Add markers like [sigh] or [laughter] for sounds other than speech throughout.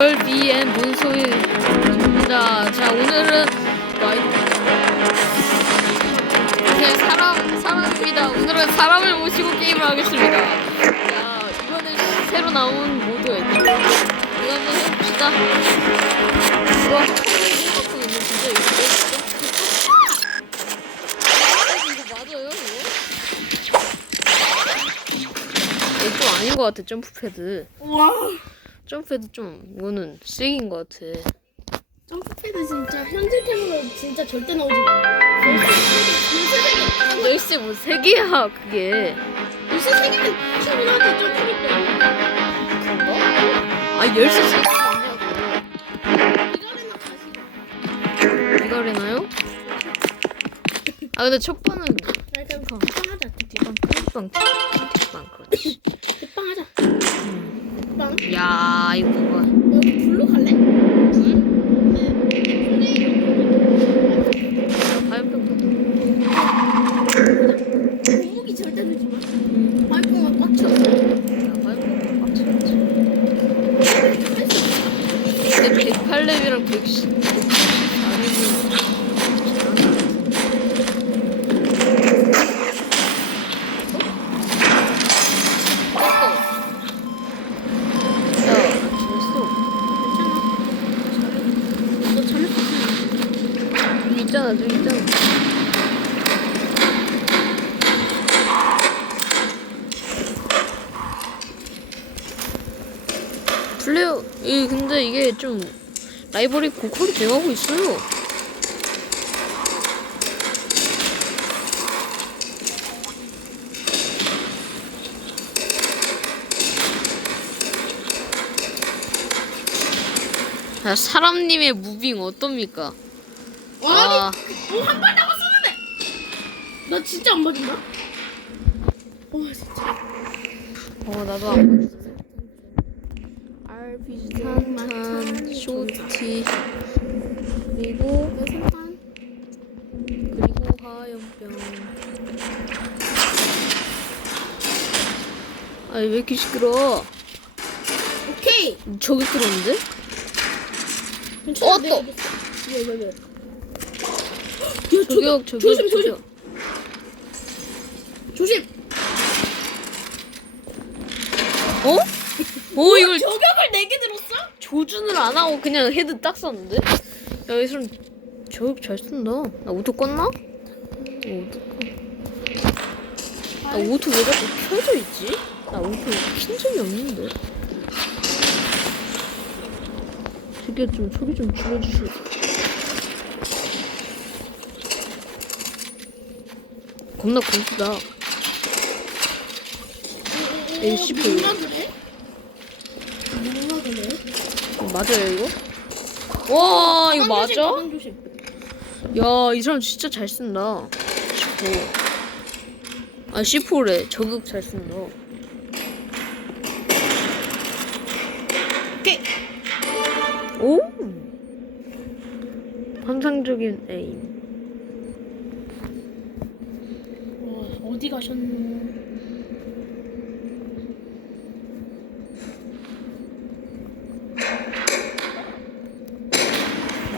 월비의 문소희입니다. 자 오늘은 네 사람 사람입니다. 오늘은 사람을 모시고 게임을 하겠습니다. 자 이거는 새로 나온 모드예요. 이거 한번 해봅시다. 와 이거 있는 진짜 이거 이거 맞아요 이거? 이거 좀 아닌 것 같아 점프 패드. 와 점프해도 좀 이거는 쓰레기인 것 같아. 점프패드 진짜 현질템으로 진짜 절대 나오지 마. 열쇠 열쇠 뭐 세 개야 그게. 열쇠 세 개면 충분하지. 그런가? 아 열쇠 세. 아니냐고. 이거래나요? 아 근데 첫 번은 일단 빵하자. 뒷방 뒷방 뒷방 그렇지. 음. 빵. 야 이거 봐. 불로 갈래? 불? 네. 절대 마. 음. 꽉. 근데 108렙이랑 110 너 잘할 수 있어. 저기 있잖아, 저기 있잖아. 플레이어, 이 근데 이게 좀 라이벌이 고퀄이 돼가고 있어요. 자, 사람님의 무빙 어떻습니까? 아니, 아, 뭐한 발 남았었는데. 너 진짜 안 맞은다? 와 진짜. 어 나도 안 보였어. 탄탄 쇼티 그리고. 그리고 화염병. 아왜 이렇게 시끄러? 오케이. 저기 들어오는데? 어, 또. 왜, 왜, 왜. 야, 저기요 저기 조심, 조심. 조심. 어? 오 이걸 저격을 4개 들었어? 조준을 안 하고 그냥 헤드 딱 쐈는데? 야, 이 사람 저격 잘 쓴다. 나 오토 껐나? 어, 오토 꺼. 나 오토 왜 자꾸 켜져 있지? 나 오토 킨 적이 없는데. 저게 좀 소리 좀 줄여주시. 겁나 고수다. AC 플레이. 누가 그래? 누가 그래? 이거 맞아요 이거? 와 이거 맞아? 야, 이 사람 진짜 잘 쓴다. C4. 아, C4래. 저격 잘 쓴다. 오케이. 오! 환상적인 에임. 와, 어디 가셨노?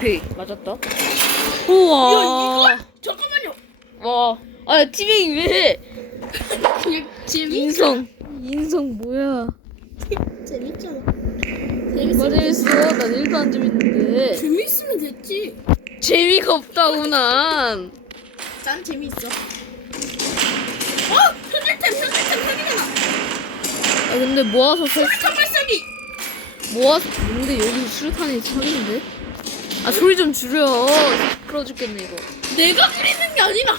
오케이, 맞았다. 우와! 잠깐만요. 와. 아, 티빙 왜? 인성. 인성 뭐야? 재밌잖아. 재밌으면, 맞아있어. 난 일도 안 재밌는데. 재밌으면 됐지. 재미가 없다고, 난. 난 재밌어. 어, 현질템, 현질템 사기잖아. 아, 근데 모아서 설, 수류탄 발사기. 모아서 근데 여기 수류탄이 사기인데? 아 소리 좀 줄여 시끄러 죽겠네 이거 내가 부리는 게 아니라.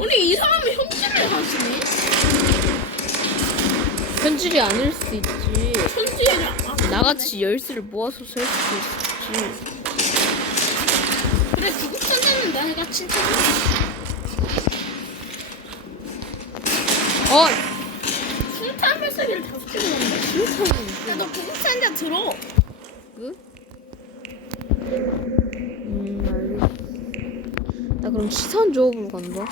아니 이 사람이 현질을 하시네. 현질이 아닐 수도 있지 현질을 아, 나같이 열쇠를 모아서 살 수도 있지 그래 구급 선장은 내가 칭찬해. 어! 야, 너 선장 들어. 그? 음 알겠어 나 그럼 시선 조업으로 간다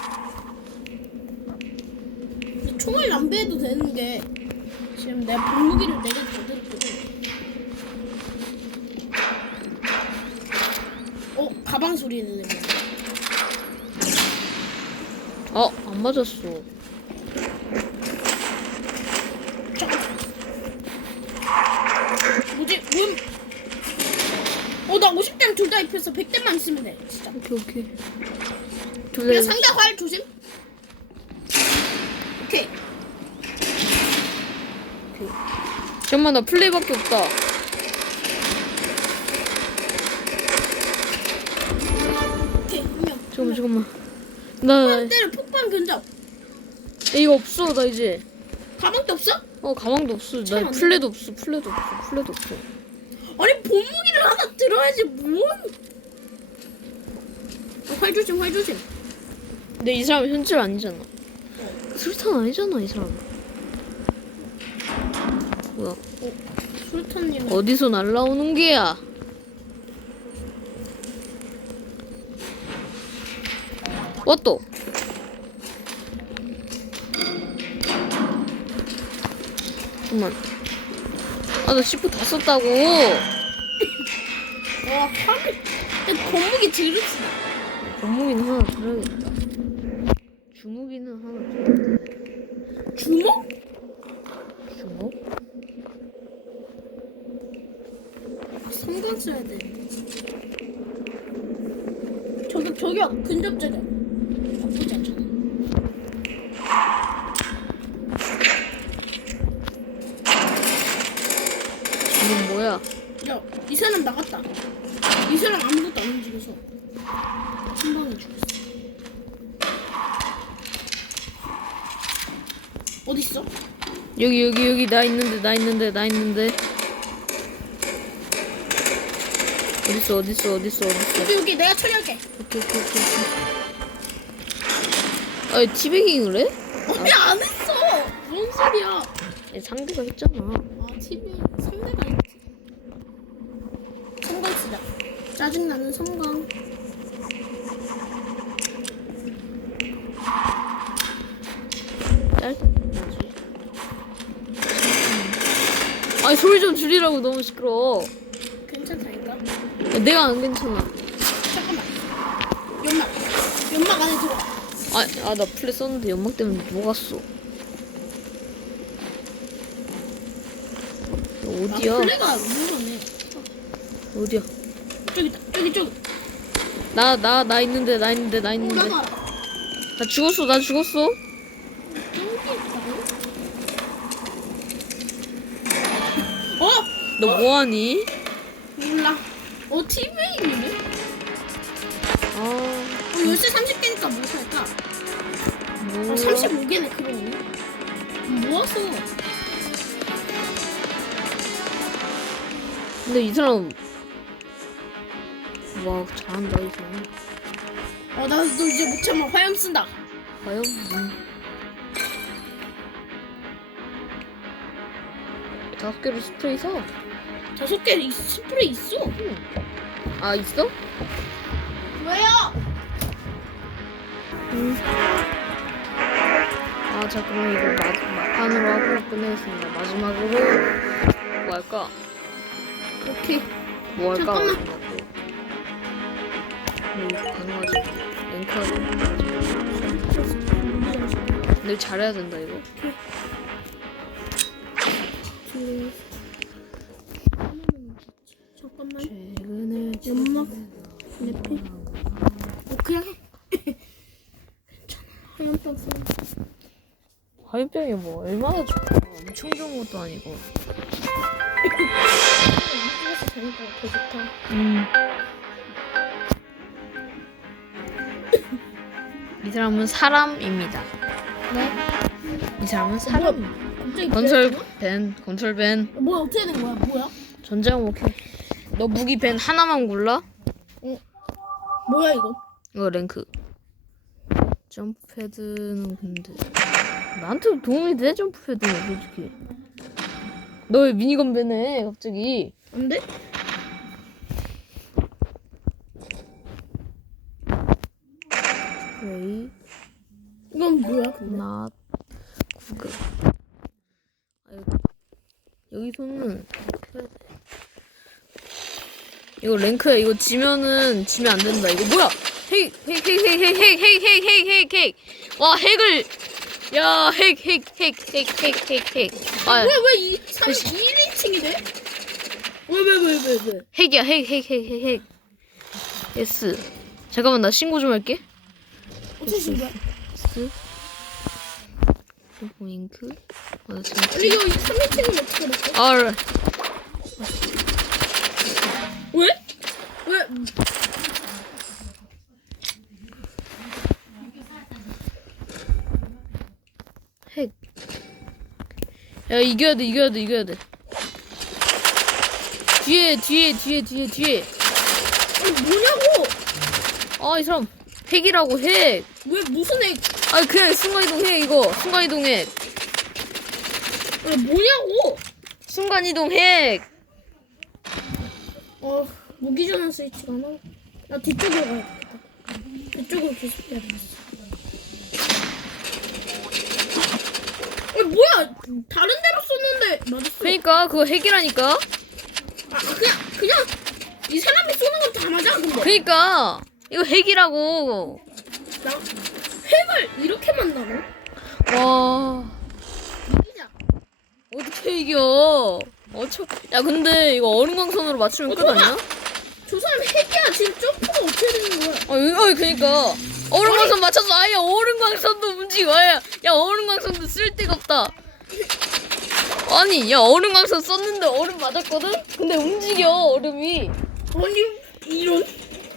총을 낭비해도 되는 게 지금 내가 분무기를 내게 만들었거든. 어 가방 소리 내는 거. 어, 안 맞았어. 잠깐. 뭐지? 음. 어나 50댐 둘다 입혔어. 100댐만 있으면 돼. 진짜. 오케이, 오케이. 둘 그냥 다. 상자 활 조심. 오케이. 잠깐만, 나 플레이밖에 없다. 오케이 한 명. 잠깐만, 잠깐만. 나, 나, 때를 폭발 근접. 이거 없어, 나 이제. 가방도 없어? 어, 가방도 없어. 참 나. 플레도 없어, 플레도 없어, 플레도 없어. 아니 본무기를 하나 들어야지 뭔? 어, 활 조심 활 조심. 근데 이 사람 현질 아니잖아. 술탄 아니잖아, 이 사람. 뭐야? 술탄님. 어디서 날라오는 게야? 왔다. 잠깐만. 아, 나 C4 다 썼다고. 와 활. 본무기 들읍시다. 전무기는 하나 들어야겠다. 주무기는 하나 들어야 주먹? 주먹? 아, 성광 써야 돼. 저기 저기요 근접자자. 나쁘지 않잖아. 이건 뭐야? 야 이 사람 나갔다. 이 사람 아무것도 안 움직여서 한 방에 죽였어. 어디 있어? 여기 여기 여기 나 있는데 나 있는데 나 있는데 어딨어 어딨어 어딨어 어딨어 여기 여기 내가 처리할게. 오케이 오케이 오케이 오케이 아 티베깅을 해? 아니 안 했어. 뭔 소리야? 상대가 했잖아 아 TV 상대가 있지. 성광 쓰자. 짜증 나는 성광. 짤? 뭐지? 아니 소리 좀 줄이라고 너무 시끄러워 괜찮다니까. 야, 내가 안 괜찮아 잠깐만. 연막. 연막 안에 들어. 아나 플레 썼는데 연막 때문에 녹았어 야, 어디야? 아, 플레가 무서네. 어디야? 저기. 저기 저기. 나 나 나 있는데 나 있는데 나 어, 있는데. 나 죽었어 나 죽었어? 어? 너 뭐하니? 몰라. 어 TV에 있는데? 아 어 열쇠 30개니까 뭐 살까? 아 35개네 그러네. 모아서. 근데 이 사람 와 잘한다 이 사람 어 나도 이제 못 참아 화염 쓴다. 과연? 음. 다섯 개로 스프레이 사? 다섯 개 이- 스프레이 있어. 응. 아 있어? 왜요? 응. 아, 자, 그럼 이거 마, 막판으로 하고 끝내겠습니다. 마지막으로 뭐 할까? 오케이. 뭐 할까? 잠깐만. 생각해. 뭐 가능하지? 앵커 하지? 내일 잘해야 된다 이거. 잠깐만. 최근에 연막 내피. 어 그냥. 화염 박스. 화염병이 뭐 얼마나 좋아? 엄청 좋은 것도 아니고. 되니까 더 좋다. 음. 이 사람은 사람입니다. 네. 이 사람은 사람. 갑자기 건설? 밴, 건설 밴, 어, 뭐야 어떻게 된 거야? 뭐야? 전장 오케이. 너 무기 밴 하나만 골라? 뭐야 이거? 이거 랭크. 점프 패드는 근데 나한테 도움이 돼 점프 패드는 솔직히. 너 왜 미니건 밴해 갑자기? 안 돼? 웨이 이건 뭐야 근데? 나 구글. 아, 여기서는 켜야 돼. 이거 랭크야. 이거 지면은 지면 안 된다. 이거 뭐야? 핵, 핵, 핵, 핵, 핵, 핵, 핵, 핵, 핵, 핵, 핵. 와, 핵을. 야, 핵, 핵, 핵, 핵, 핵, 핵, 핵. 아, 왜 왜이 1인칭이 돼? 왜 왜 왜 왜 왜? 핵이야, 핵, 핵, 핵, 핵, 핵. S. 잠깐만, 나 신고 좀 할게. 어떻게 신 거야? 잉크. 아, 나 지금. 아니 이거 3인칭은 어떻게 됐어? 아, 왜? 왜? 핵. 야, 이겨야 돼, 이겨야 돼, 이겨야 돼. 뒤에, 뒤에, 뒤에, 뒤에, 뒤에. 아니 뭐냐고? 아, 이 사람. 핵이라고, 핵. 왜 무슨 애? 아, 그냥 순간이동 핵, 이거. 순간이동 핵. 왜 뭐냐고? 순간이동 핵. 어 무기 전환 스위치가 나. 나 뒤쪽으로 가야겠다. 뒤쪽으로 계속 해야 되겠어. 아 뭐야? 다른 데로 썼는데 맞았어. 그니까, 그거 핵이라니까. 아 그냥 그냥 이 사람이 쏘는 건 다 맞아 근데. 그니까. 이거 핵이라고. 나 핵을 이렇게 만나네. 와. 이기자. 어떻게 이겨? 어쩌. 야, 근데 이거 얼음광선으로 맞추면 어, 끝 좋아. 아니야? 저 사람 핵이야. 지금 점프가 어떻게 되는 거야? 어, 이- 어, 그니까. 얼음광선 맞췄어. 아예 얼음광선도 움직여. 야, 야, 얼음광선도 쓸 데가 없다. 아니, 야, 얼음광선 썼는데 얼음 맞았거든? 근데 움직여, 얼음이. 아니 이런.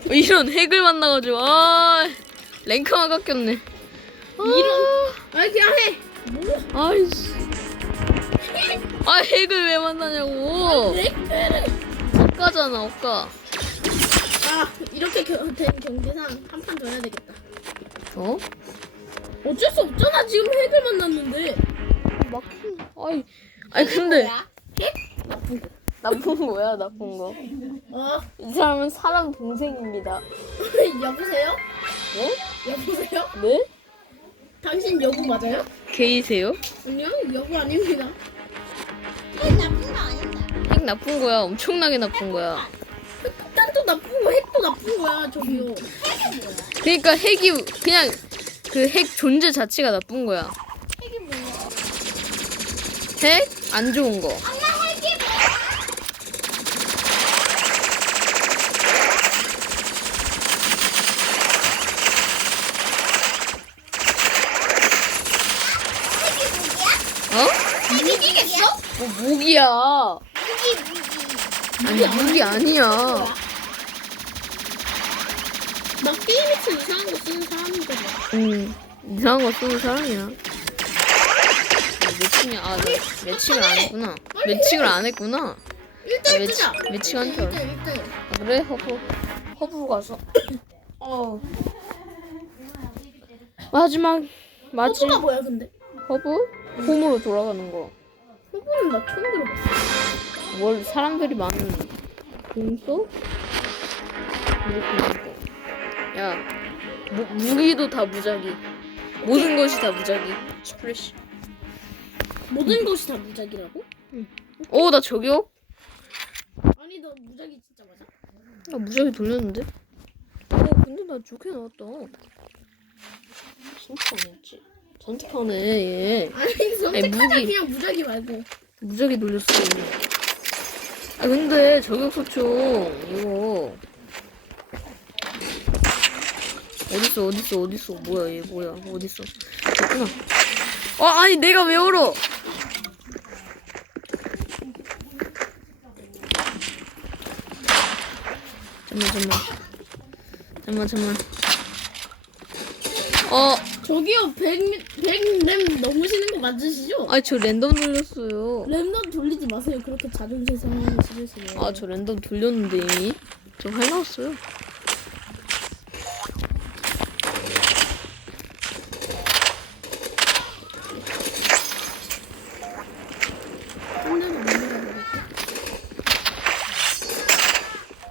이런 핵을 만나가지고, 아, 랭크만 깎였네. 아, 이런. 아니 그냥 해. 뭐? 아이씨. 아, 핵을 왜 만나냐고. 핵을. 억가잖아, 억가. 아 이렇게 겨- 된 경기상 한 판 더 해야 되겠다. 어? 어쩔 수 없잖아. 지금 핵을 만났는데. 막, 아이, 아니, 근데. 거. 나쁜 거야, 나쁜 거. 어 이 사람은 사람 동생입니다. [laughs] 여보세요? 어? 여보세요? 네? 당신 여보 맞아요? 게이세요? 아니요 여보 아닙니다. 핵 나쁜 거 아닌데. 핵 나쁜 거야. 엄청나게 나쁜 거야. 딴도 나쁜 거 핵도 나쁜 거야 저기요. 그러니까 핵이 그냥 그 핵 존재 자체가 나쁜 거야. 핵이 뭐야? 핵? 안 좋은 거. 엄마 핵이 뭐야? 어? 이기겠어? 뭐 무기야. 핵이 무기. 아니 무기 아니야. 막 게임에서 이상한 거 쓰는 사람인데. 응. 이상한 거 쓰는 사람이야. 매칭이 아나 매칭을 안 했구나. 매칭을 안 했구나. 1대1 매치 뜨자. 매칭한 줄 알았어. 1대1 1대1. 아, 그래 허브 허브 가서. [coughs] 어. 마지막 마지 호부가 뭐야 근데? 허브 홈으로 돌아가는 거. 호부는 나 처음 들어봤어. 뭘 사람들이 많은 공소? 이렇게 거. 야, 무, 무기도 다 무작위. 모든 것이 다 무작위. 스플래시. 모든 것이 다 무작이라고? 오, 나 저기요? 아니 너 무작이 진짜 맞아? 나 무작위 돌렸는데? 어, 근데 나 좋게 나왔다. 진짜 아니었지. 잔뜩하네, 얘. 아니 선택하자 무기. 그냥 무작이 말고. 무작위 돌렸어. 아, 근데 저격소총, 이거. 어딨어, 어딨어, 어딨어. 뭐야, 얘 뭐야, 어딨어. 있구나. 어, 아니, 내가 왜 울어? 잠만, 잠만. 잠만, 잠만. 어, 저기요 100, 100램 넘으시는 거 맞으시죠? 아니, 저 랜덤 돌렸어요. 랜덤 돌리지 마세요 그렇게 자존심 상하시면 아, 저 랜덤 돌렸는데 이미. 저 해놨어요.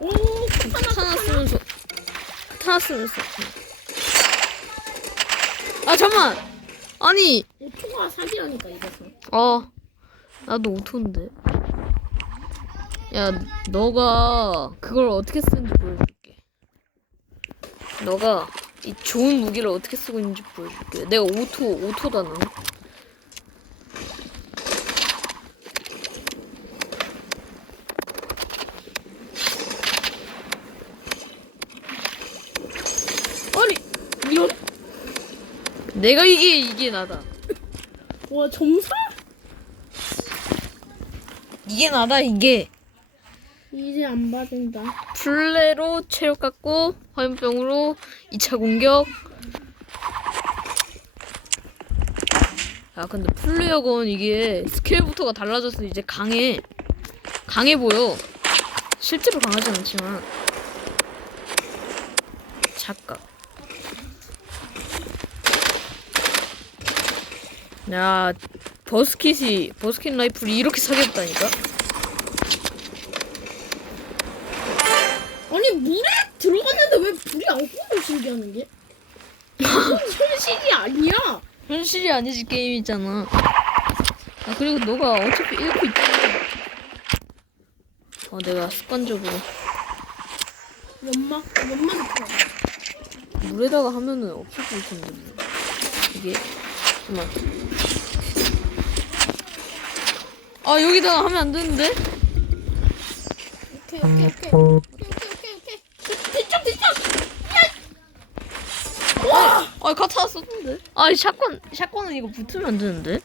오 하나 쓰면서 하나 쓰면서 아 잠만 아니 오토가 사기라니까 이래서 아 나도 오토인데 야, 너가 그걸 어떻게 쓰는지 보여줄게. 너가 이 좋은 무기를 어떻게 쓰고 있는지 보여줄게. 내가 오토, 오토다, 너. 아니 이런 내가 이게, 이게 나다. 와 점사 이게 나다, 이게. 이제 안 받는다. 플레로 체력 깎고, 화염병으로 2차 공격. 야, 근데 플레어건 이게 스킬부터가 달라져서 이제 강해. 강해 보여. 실제로 강하진 않지만. 작가. 야, 버스킷이, 버스킷 라이플이 이렇게 사귀었다니까? 아니 물에 들어갔는데 왜 불이 안 꺼져 신기하는 게? 이건 [laughs] 현실이 아니야. 현실이 아니지 게임이잖아. 아 그리고 너가 어차피 읽고 있잖아. 어 내가 습관적으로 연막 연막 들어. 물에다가 하면은 없어질 텐데 이게 잠만. 아 여기다가 하면 안 되는데? 오케이 오케이 오케이 오케이 오케이 오케이. 뒤쪽 뒤쪽. 아 카타 썼는데? 아 샷건 샷건은 이거 붙으면 안 되는데?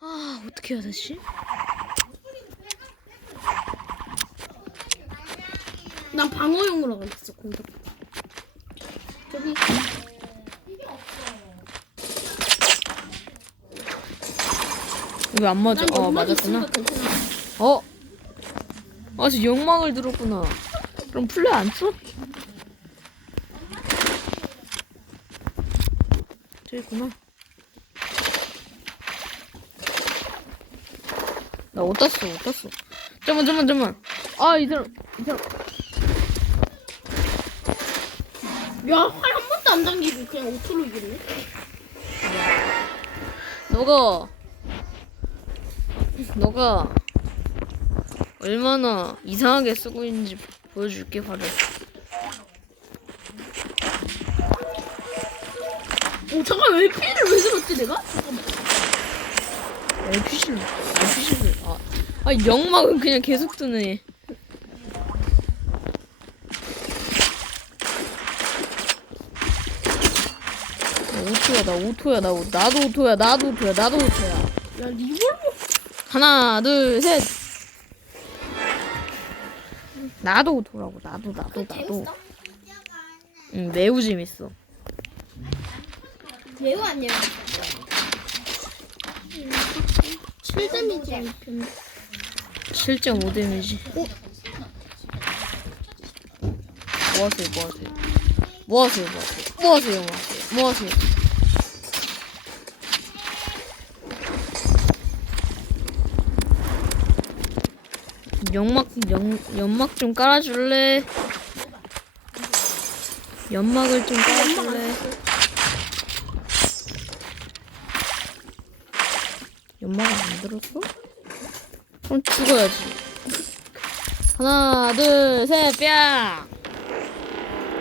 아 어떻게 해야 되지? 난 방어용으로 가겠어 공격. 왜 안 맞아? 난 어 연막 맞았구나. 있으니까 괜찮아. 어? 아, 저 영망을 들었구나. 그럼 플레이 안 써? 저 있구나. 나못 땄어, 못 땄어. 잠만, 잠만, 잠만. 아, 이 사람, 이 사람. 야 활 한 번도 안 당기고 그냥 오토로 이겼네. 너가, 너가 얼마나 이상하게 쓰고 있는지 보여줄게, 화를. 오 잠깐 왜 피를 왜 들었지 내가? 잠깐만. LPC를, LPC를, 아, 아, 영막은 그냥 계속 뜨네. 나 오토야, 나 오토야, 나 오, 나도 오토야, 나도 오토야, 나도 오토야. 야 리볼버 하나, 둘, 셋. 나도 오토라고, 나도, 나도, 나도. 응, 매우 재밌어. 매우 안 예뻐. 7데미지 편. 7.5 데미지. 어? 뭐 하세요, 뭐 하세요? 뭐 하세요, 뭐 하세요? 뭐 하세요, 뭐 하세요? 뭐 하세요? 연막, 연, 연막 좀 깔아줄래? 연막을 좀 깔아줄래? 연막을 안 들었어? 그럼 죽어야지. 하나, 둘, 셋, 뺨!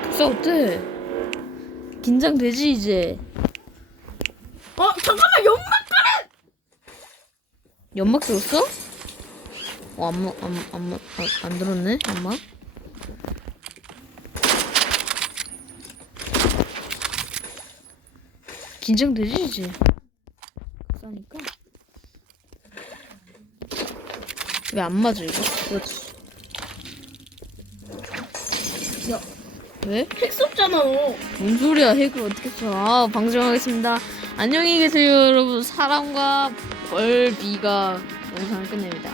진짜 어때? 긴장되지, 이제? 어 잠깐만 연막 깔아. 연막 들었어? 어, 안, 마- 안, 안, 마- 안, 안 들었네, 연막? 긴장되지, 이제? 싸니까. 왜 안 맞아, 이거? 그렇지. 야. 왜? 핵 썼잖아. 뭔 소리야 핵을 어떻게 써? 아 방송하겠습니다. 안녕히 계세요 여러분. 사랑과 벌비가 영상을 끝냅니다.